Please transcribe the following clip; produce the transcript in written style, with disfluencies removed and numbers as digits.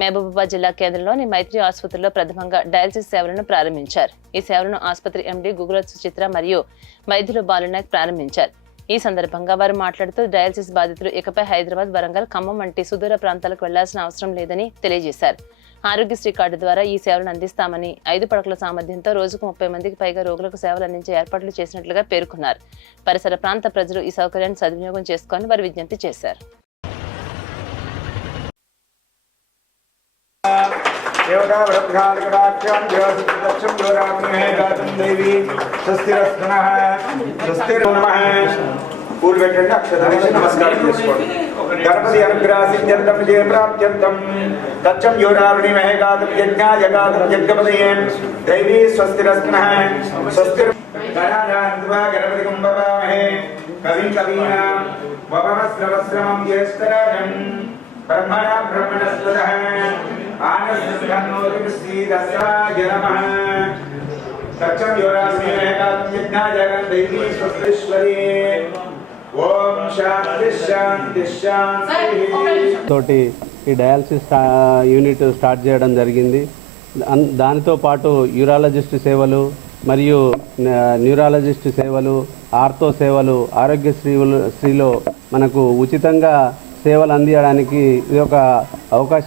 మహబూబాబాద్ జిల్లా కేంద్రంలోని మైత్రి ఆసుపత్రిలో ప్రథమంగా డయాలసిస్ సేవలను ప్రారంభించారు. ఈ సేవలను ఆసుపత్రి ఎండీ గుగుల సుచిత్ర మరియు వైద్యులు బాలునాయక్ ప్రారంభించారు. ఈ సందర్భంగా వారు మాట్లాడుతూ డయాలసిస్ బాధితులు ఇకపై హైదరాబాద్, వరంగల్, ఖమ్మం వంటి సుదూర ప్రాంతాలకు వెళ్లాల్సిన అవసరం లేదని తెలియజేశారు. ఆరోగ్యశ్రీ కార్డు ద్వారా ఈ సేవలను అందిస్తామని 5 పడకల సామర్థ్యంతో రోజుకు 30 మందికి పైగా రోగులకు సేవలు అందించే ఏర్పాట్లు చేసినట్లుగా పేర్కొన్నారు. పరిసర ప్రాంత ప్రజలు ఈ సౌకర్యాన్ని సద్వినియోగం చేసుకోవాలని వారు విజ్ఞప్తి చేశారు. నమస్కారం చేసుకోండి. గణపతి అనుగ్రహించంతం విజయ ప్రాప్త్యంతం తచ్చం యోరారుణి మహేగాతం యజ్ఞాయగాతం యజ్ఞపదయే దైవీ స్వస్తిరస్నః స్వస్తిర్ గణానాన్వా గణపతి కుంభవామహే కవిం కవీనాం వపమస్రవస్రమం జ్యేష్ఠరాజం బ్రహ్మణా బ్రహ్మణస్పదః ఆనస్కన్నోతిశ్రీదస్యాయ నమః తచ్చం యోరారుణి మహేగాతం యజ్ఞాయగాతం దైవీ స్వస్తిశ్వరీ ఓం శాంతి శాంతి శాంతి తోటి ఈ డయాలసిస్ యూనిట్ స్టార్ట్ చేయడం జరిగింది. దానితో పాటు యూరాలజిస్ట్ సేవలు మరియు న్యూరాలజిస్ట్ సేవలు, ఆర్థో సేవలు, ఆరోగ్యశ్రీలో మనకు ఉచితంగా సేవలు అందించడానికి ఇది ఒక అవకాశం